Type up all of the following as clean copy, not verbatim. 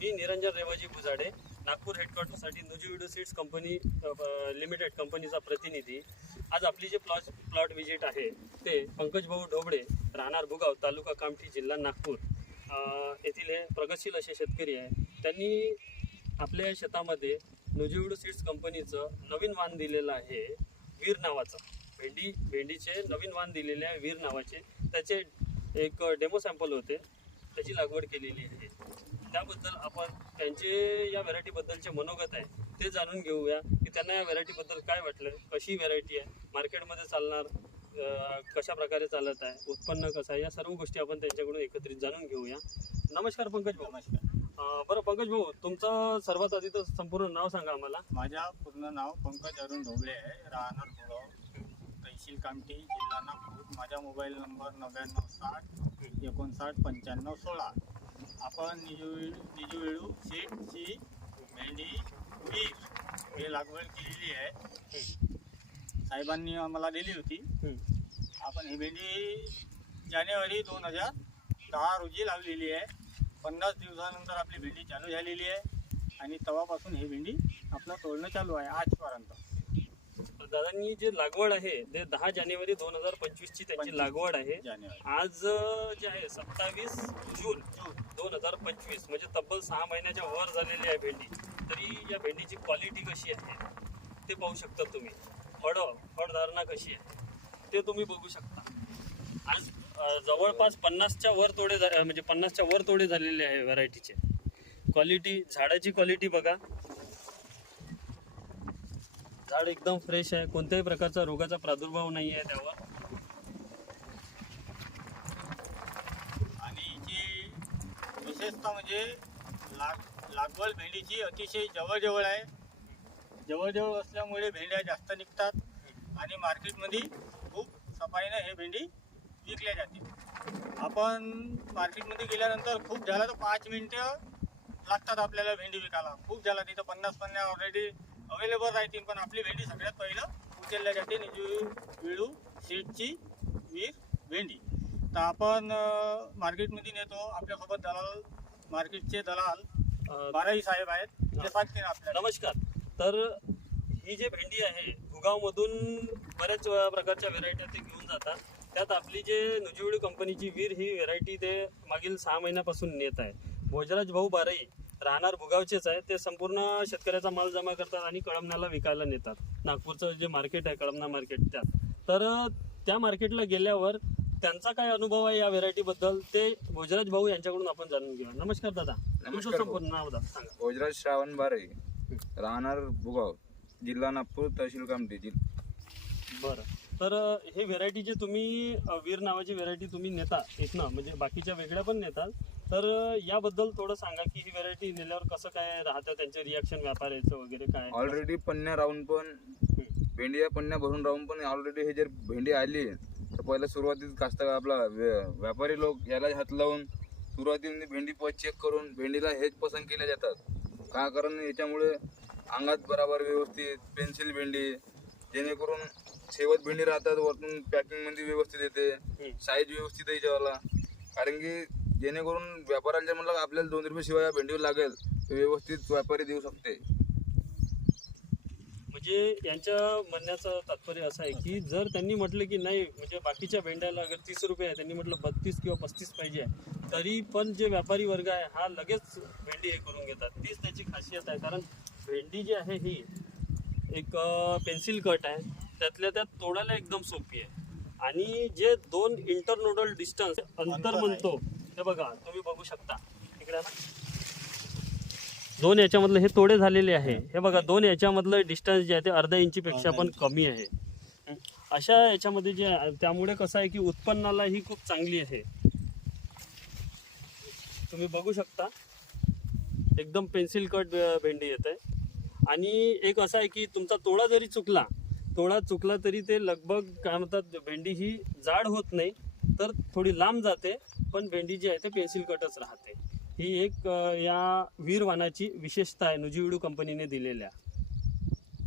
मी निरंजन रेवाजी बुजाडे, नागपूर हेडक्वार्टरसाठी Nuziveedu seeds company limited कंपनीचा प्रतिनिधी। आज आपली जे प्लॉट विजिट आहे ते पंकज भाऊ ढोबळे, राहणार भुगाव, तालुका कामठी, जिल्हा नागपूर येथील हे प्रगतशील असे शेतकरी आहे। त्यांनी आपल्या शेतामध्ये नुजीविडो सीड्स कंपनीचं नवीन वाण दिलेलं आहे, वीर नावाचं। भेंडीचे नवीन वाण दिलेले आहे वीर नावाचे। त्याचे एक डेमो सॅम्पल होते, त्याची लागवड केलेली आहे। त्याबद्दल आपण त्यांचे या व्हरायटीबद्दलचे मनोगत आहे ते जाणून घेऊया की त्यांना या व्हरायटीबद्दल काय वाटलं, कशी व्हरायटी आहे, मार्केटमध्ये चालणार, कशा प्रकारे चालत आहे, उत्पन्न कसं आहे, या सर्व गोष्टी आपण त्यांच्याकडून एकत्रित जाणून घेऊया। नमस्कार पंकज भाऊ। नमस्कार। बरं पंकज भाऊ, तुमचं सर्वात आधी तर संपूर्ण नाव सांगा आम्हाला। माझा पूर्ण नाव पंकज अरुण ढोबळे आहे, राहणार भुगाव, तहसील कामठी, जिल्हा नागपूर। माझा मोबाईल नंबर 9960 59 95 16। आपण नुजीविडो सीड्सची भेंडी वीर हे लागवड केलेली आहे, साहेबांनी आम्हाला दिली होती। आपण ही भेंडी जानेवारी 2010 रोजी लावलेली आहे। 50 दिवसानंतर आपली भेंडी चालू झालेली आहे आणि तेव्हापासून ही भेंडी आपलं तोडणं चालू आहे आजपर्यंत। दादांनी जे लागवड आहे ते 10 जानेवारी 2025 ची त्यांची लागवड आहे। आज जे आहे 27 जून 2025, म्हणजे तब्बल 6 महिन्याच्या वर झालेली आहे भेंडी। तरी या भेंडीची क्वालिटी कशी आहे ते पाहू शकता तुम्ही, फळधारणा कशी आहे ते तुम्ही बघू शकता। आज जवळपास 50च्या वर तोडे, म्हणजे 50च्या वर तोडे झालेले आहे व्हरायटीचे। क्वालिटी, झाडाची क्वालिटी बघा, झाड एकदम फ्रेश आहे, कोणत्याही प्रकारचा रोगाचा प्रादुर्भाव नाही आहे त्यावर। आणि जी विशेषतः म्हणजे लागवड भेंडीची अतिशय जवळजवळ आहे। जवळजवळ असल्यामुळे भेंड्या जास्त निघतात आणि मार्केटमध्ये खूप सफाईनं हे भेंडी विकल्या जाते। आपण मार्केटमध्ये गेल्यानंतर खूप झालं तर 5 मिनिटं लागतात आपल्याला भेंडी विकायला। खूप झालं तिथं 50 ऑलरेडी अवेलेबल राहतील, पण आपली भेंडी सगळ्यात पहिलं उचलल्या जाते नुजीविडो सीड्सची वीर भेंडी। तर आपण मार्केटमध्ये नेतो, आपल्यासोबत दलाल, मार्केटचे दलाल बाराही साहेब आहेत, ते सांगतील आपल्याला। नमस्कार। तर ही जी भेंडी आहे भुगावमधून बऱ्याच प्रकारच्या व्हेरायट्या ते घेऊन जातात, त्यात आपली जे नुजीविडो कंपनीची वीर ही व्हेरायटी ते मागील 6 महिन्यापासून नेत आहे। भोजराज भाऊ बाराई राहणार भुगावचेच आहे, ते संपूर्ण शेतकऱ्याचा माल जमा करतात आणि कळमण्याला विकायला नेतात। नागपूरचं जे मार्केट आहे कळमना मार्केट, त्यात तर त्या मार्केटला गेल्यावर त्यांचा काय अनुभव आहे या व्हेरायटी बद्दल ते भोजराज भाऊ यांच्याकडून आपण जाणून घेऊया। नमस्कार दादा। नमस्कार। संपूर्ण नाव सांगा। भोजराज श्रावण बाराई, राहणार भुगाव, जिल्हा नागपूर, तहसील कामठी। बरं, तर हे व्हेरायटी जे तुम्ही वीर नावाची व्हेरायटी तुम्ही नेता इथनं, म्हणजे बाकीच्या वेगळ्या पण नेतात, तर याबद्दल थोडं सांगा की ही व्हेरायटी नेल्यावर कसं काय राहतं, त्यांचे रिॲक्शन व्यापाऱ्याचं वगैरे काय? ऑलरेडी पन्न्या राहून पण भेंडी पन्न्या भरून राहून पण ऑलरेडी हे जर भेंडी आली तर पहिलं सुरुवातीत कास्त आपला व्यापारी लोक याला हात लावून सुरुवातीला भेंडी चेक करून भेंडीला हेच पसंत केल्या जातात। का कारण याच्यामुळे अंगात बराबर व्यवस्थित पेन्सिल भेंडी, जेणेकरून शेवट भेंडी राहतात, वरतून पॅकिंग मध्ये व्यवस्थित येते, साईज व्यवस्थित आहे याच्यावाला। कारण की जेणेकरून व्यापाऱ्याला म्हणलं आपल्याला 2 रुपये शिवाय या भेंडीवर लागेल तर व्यवस्थित व्यापारी देऊ शकते। म्हणजे यांच्या म्हणण्याचं तात्पर्य असं आहे की जर त्यांनी म्हटलं की नाही, म्हणजे बाकीच्या भेंड्याला अगर 30 रुपये आहे, त्यांनी म्हटलं 32 किंवा 35 पाहिजे, तरी पण जे व्यापारी वर्ग आहे हा लगेच भेंडी हे करून घेतात। तीच त्याची खासियत आहे, कारण भेंडी जी आहे ही एक पेन्सिल कट आहे, त्यातल्या त्यात तोडायला एकदम सोपी आहे। आणि जे 2 इंटरनोडल डिस्टन्स अंतर म्हणतो ते बघा, तुम्ही बघू शकता इकडे ना, 2 याच्यामधलं हे तोडे झालेले आहे, हे बघा 2 याच्यामधलं डिस्टन्स जे आहे ते अर्धा इंचीपेक्षा पण कमी आहे। अशा याच्यामध्ये जे, त्यामुळे कसं आहे की उत्पन्नाला ही खूप चांगली आहे। तुम्ही बघू शकता एकदम पेन्सिल कट भेंडी येते। आणि एक असं आहे की तुमचा तोडा जरी चुकला तरी ते लगभग काय म्हणतात, भेंडी ही जाड होत नाही, तर थोडी लांब जाते, पण भेंडी जी आहे ते पेन्सिल कटच राहते। ही एक या वीर वाणाची विशेषता आहे नुजीविडो कंपनीने दिलेल्या।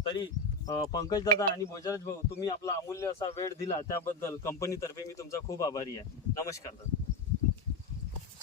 तरी पंकज दादा आणि भोजराज भाऊ, तुम्ही आपला अमूल्य असा वेळ दिला त्याबद्दल कंपनीतर्फे मी तुमचा खूप आभारी आहे। नमस्कार दादा।